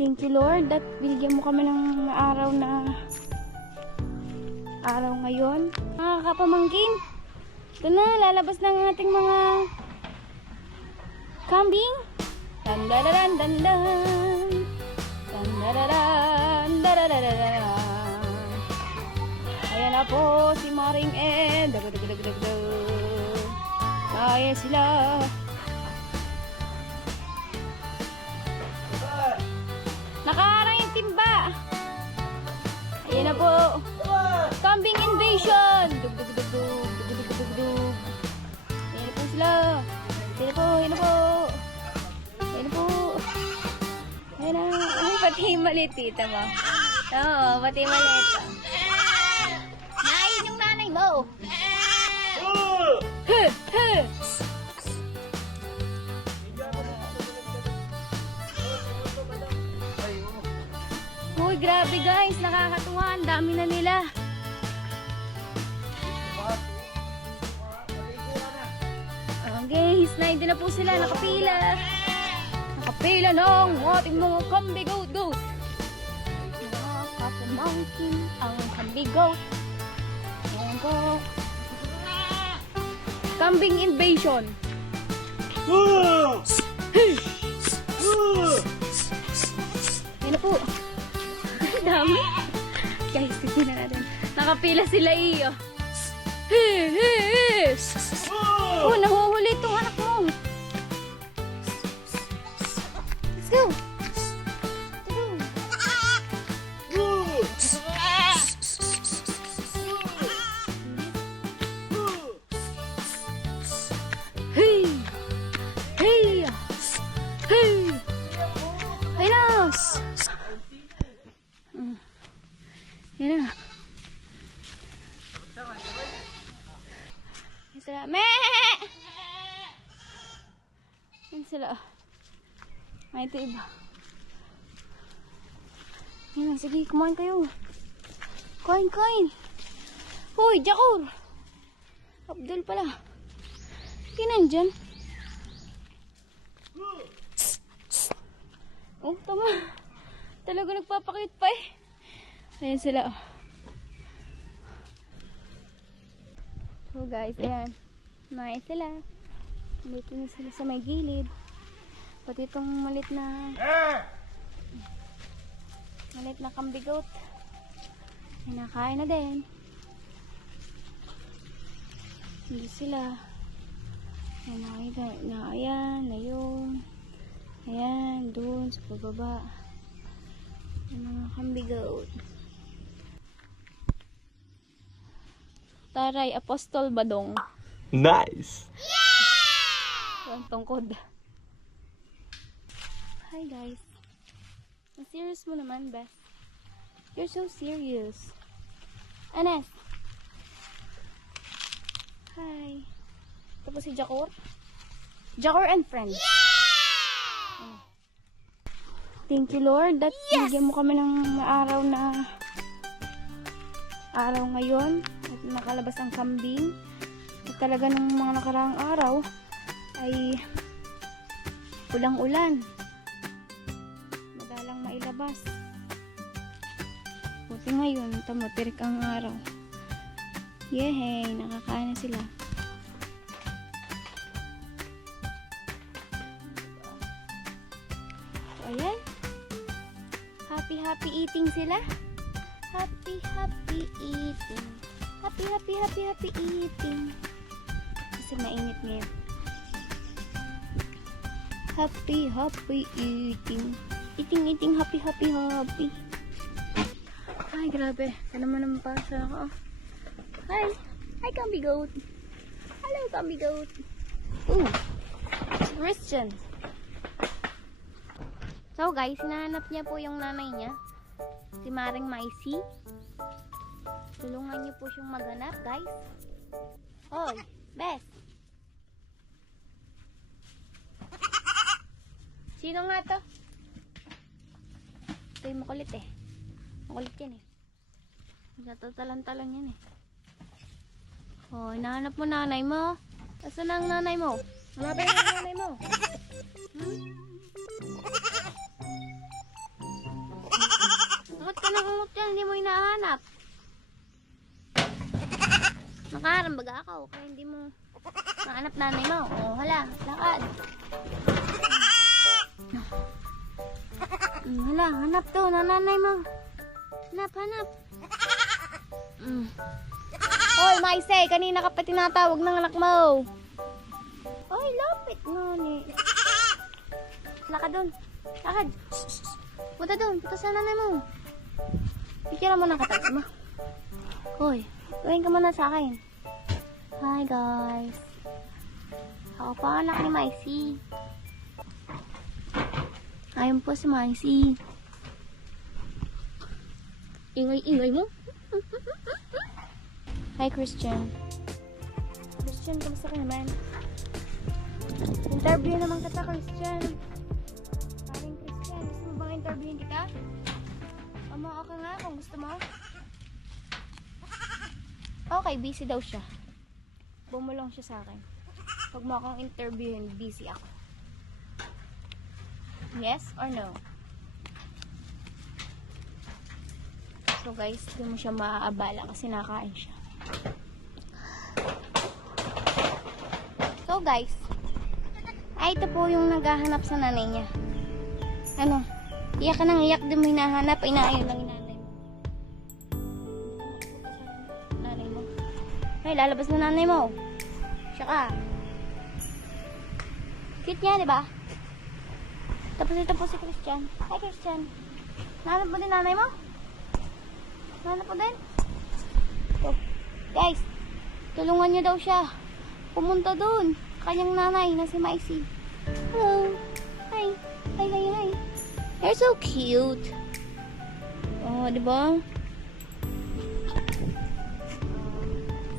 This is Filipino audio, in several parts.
Thank you Lord that binigyan mo kami ng araw ngayon. Mga kapamangkin, ito na, lalabas ng ating mga kambing. Dandadadan, dandan. Dandadadan, dadadadadan. Ayan na po si Maring Ed. Kaya sila. Nakaharang yung timba. Ayan na po. Kambing invasion. Dug dug dug dug dug dug dug dug. Ayan na po sila. Ayan na po, ayan na po. Ayan na po. Ayan na. Ay, pati yung maliit tita mo. Oo, pati yung maliit. Nain yung nanay mo. Huh, huh. Uy, grabe guys, nakakatuwa, ang dami na nila. Okay, his na po sila, nakapila. Nakapila ng ating mga kambigoat. Mga kapamangkin ang kambigoat. Ayan po. Kambing invasion. Ayan na po. Dami. Guys, tignan natin. Nakapila sila iyo. Oh, nahuhuli itong anak mo. Let's go. Hey. Hey. Hey. Hey na. Yan na. Yan sila. Meh! Yan sila. May ito iba. Yan na. Sige, kumain kayo. Kain. Hoy, Jakor! Abdul pala. Hindi nandyan. Oh, tama. Talaga nagpapakit pa eh. Ayan sila. So guys, ayan. Nice sila. Dito na sila sa may gilid. Pati itong malit na kambigoat. Ay, nakain na din. Hindi sila. Ayan, na yun. Ayan, doon sa pababa. Yung mga kambigoat. Taray, Apostol Badong. Nice! Yeah! Ang tungkod. Hi guys. Ang serious mo naman, Beth. You're so serious. Anes. Hi. Tapos si Jakor. Jakor and friends. Yeah! Thank you Lord that bigyan mo kami ng araw ngayon at nakalabas ang kambing. At talaga ng mga nakaraang araw ay ulang-ulan. Madalang mailabas. Buti ngayon, tamatirik ang araw. Yehey, nakakain na sila. So, ayan. Happy eating sila. Happy eating. Happy eating. Kasi mainit ngayon. Happy eating. Eating, happy. Ay, grabe. Ito naman pasa ako. Hi, kambigoat. Hello, kambigoat. Ooh, Christian. So guys, hinahanap niya po yung nanay niya. Si Maring Maisy. Tulungan niyo po siyang maghanap, guys. Hoy, Beth. Sino nga to? Ito yung makulit eh. Makulit yan eh. Nagtatalan-talan yan eh. Oh, hinahanap mo nanay mo. Asan na ang nanay mo? Hanapin mo ang nanay mo. hindi mo hinahanap? Nakaharang baga ako, kaya hindi mo mahanap nanay mo. Oh, hala, lakad. Hala, hanap to, nanay mo. Hanap. Hoy, Maise, kanina ka pa tinatawag ng anak mo. Hoy, lapit nani. Lakad dun. Lakad. Punta dun, punta sa nanay mo. Picture mo ng katags mo. Hoy, gawin ka muna sa akin. Hi guys. Ako pa anak ni Maisy. Ayun po si Maisy. Ingay-ingay mo. Hi Christian. Christian, kamusta ka naman? Interview naman kita, Christian. Paring Christian, gusto mo bang interviewin kita? Amo ka nga kung gusto mo. Okay, busy daw siya. Bumulong siya sa akin. Huwag mo akong interviewin, busy ako. Yes or no? So guys, hindi mo siya maaabala kasi nakain siya. So guys, ay ito po yung naghahanap sa nanay niya. Ano? Iyak ka nang iyak, din mo hinahanap, inaayon lang yung nanay mo. Nanay mo. Ay, lalabas na nanay mo. Siya ka. Cute niya, diba? Tapos ito po si Christian. Hi Christian. Nahanap mo din nanay mo? Nahanap mo din? So, guys, tulungan niyo daw siya. Pumunta doon. Kanyang nanay na si Maisy. Hello. Hi. Hi. You're so cute. Oh, diba?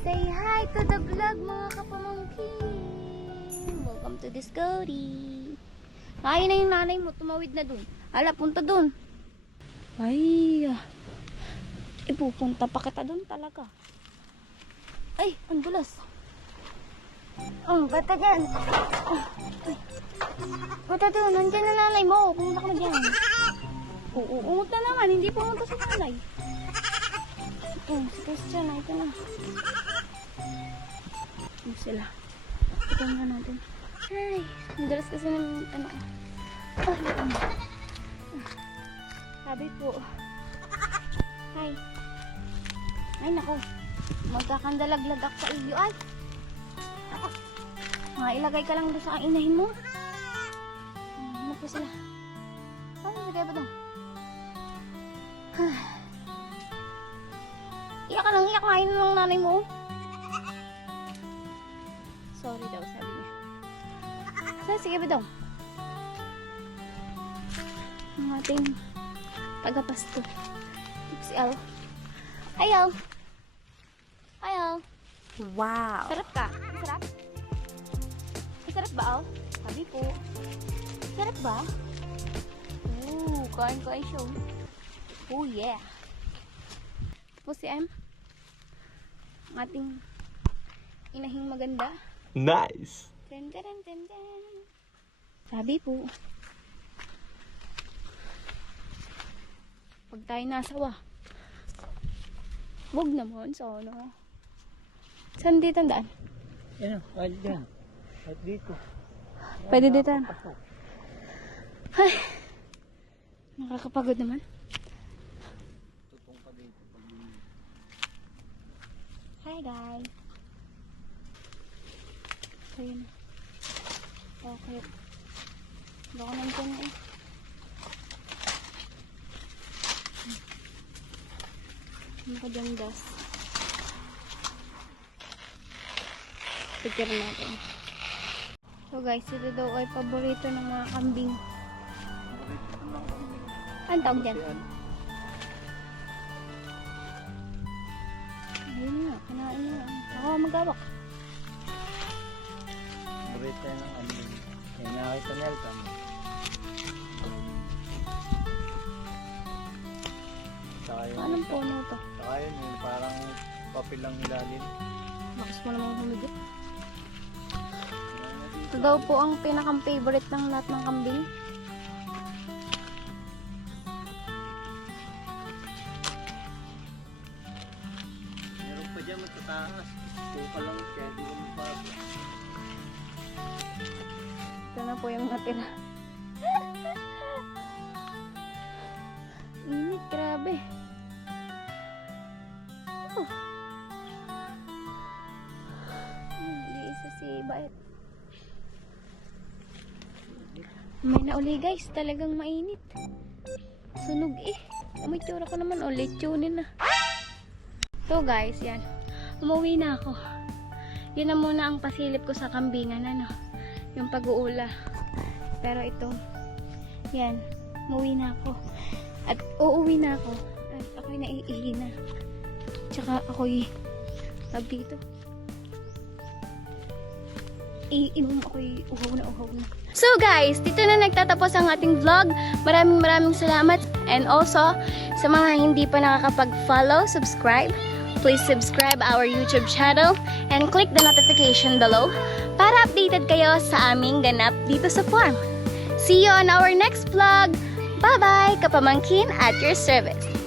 Say hi to the vlog, mga kapamangkin. Welcome to Discovery. Ayun na yung nanay mo, tumawid na dun. Ala, punta dun. Ay, ipupunta pa kita dun talaga. Ay, ang dulas. Bata dyan. Bata dun, nandyan na nanay mo. Pumunta ka na dyan. Uungot na naman, hindi pumunta sa nanay. Si Christian na, ito na. Sila. Ito na natin. Ay, ang dulas kasi ng ano. Sabi po. Hi. Ay, nako. Magkakandalaglag ako sa iyo. Ay. Ilagay ka lang doon sa inahin mo. Ano po sila? Ano sige ba ito? Iyak ka lang, iyak. Kain ng nanay mo. Sorry daw, sabi niya. Sige ba daw? Ang ating tagapasto. Si Al. Hi, Al. Hi, Al. Wow. Sarap ka? Sarap? Sarap ba, Al? Sabi po. Sarap ba? Kain siya. Oh, yeah. Tapos si M. Ang ating inahing maganda. Nice. Ten. Sabi po. Pag tayo nasawa. Wag naman, sana. Saan dito ang daan? Yan, kahit dyan. Kahit dito. Pwede dito. Ay. Nakakapagod naman. Tutong pa dito. Hi guys. Ayun. Okay. Baka nandyan eh. Ano ka dyan, Das? Picture natin. So guys, ito daw ay paborito ng mga kambing. Anong tawag dyan? Ayun nga, kinain niya. Ako magawak. Burita ng amin. Yan nakita ni Alcam. Saka yun. Anong puno to? Saka yun, yung parang papel lang ilalim. Lakas mo namang humigit. Ito daw po ang pinakang favorite ng lahat ng kambing. taas. Tuka lang siya, hindi ko mapapag. Ito na po yung natira. Init, grabe. Oh. Hindi isa si Bait. May nauli guys, talagang mainit. Sunog eh. May tsura ko naman, lechonin na. So guys, yan. Umuwi na ako. Yun na muna ang pasilip ko sa kambingan, ano. Yung pag-uula. Pero ito, yan. Umuwi na ako. At uuwi na ako. At ako'y naiihi na. Tsaka ako'y dito. Iinom ako'y uhaw na. So guys, dito na nagtatapos ang ating vlog. Maraming salamat. And also, sa mga hindi pa nakakapag-follow, subscribe. Please subscribe our YouTube channel and click the notification below para updated kayo sa aming ganap dito sa farm. See you on our next vlog. Bye-bye, kapamangkin at your service.